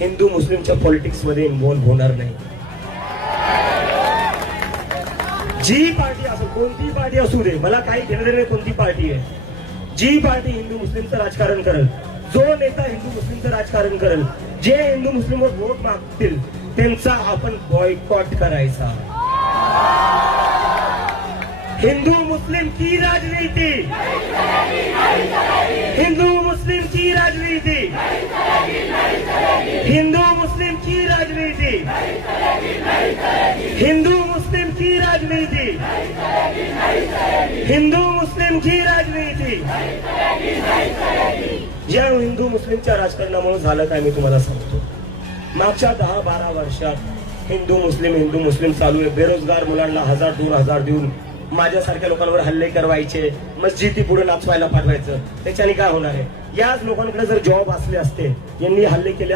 Hindu मुस्लिमच्या politics मध्ये involve होणार नाही. जी पार्टी असो, कोणती पार्टी असू दे, मला काही घेणं देणं नाही कोणती पार्टी आहे. जी पार्टी हिंदू मुस्लिमचं राजकारण करेल, जो नेता हिंदू मुस्लिमचं राजकारण करेल, जे हिंदू मुस्लिमवर वोट मागतील त्यांचा आपण बॉयकॉट करायचा. हिंदू मुस्लिम की राजनीति, हिंदू मुस्लिम की राजनीति, हिंदू मुस्लिम की राजनीति, हिंदू मुस्लिम की राजनीति, हिंदू मुस्लिम की राजनीति. या हिंदू मुस्लिमच्या राजकारणामुळे झालं काय मी तुम्हाला सांगतो. मागच्या 10-12 वर्षात हिंदू मुस्लिम चालू आहे. बेरोजगार मुलांना 1000-2000 देऊन माझ्यासारख्या लोकांवर हल्ले करवायचे, मस्जिदी पुढे नाचवायला पाठवायचं. त्याच्याने काय होणार आहे? याच लोकांकडे जर जॉब असले असते, यांनी हल्ले केले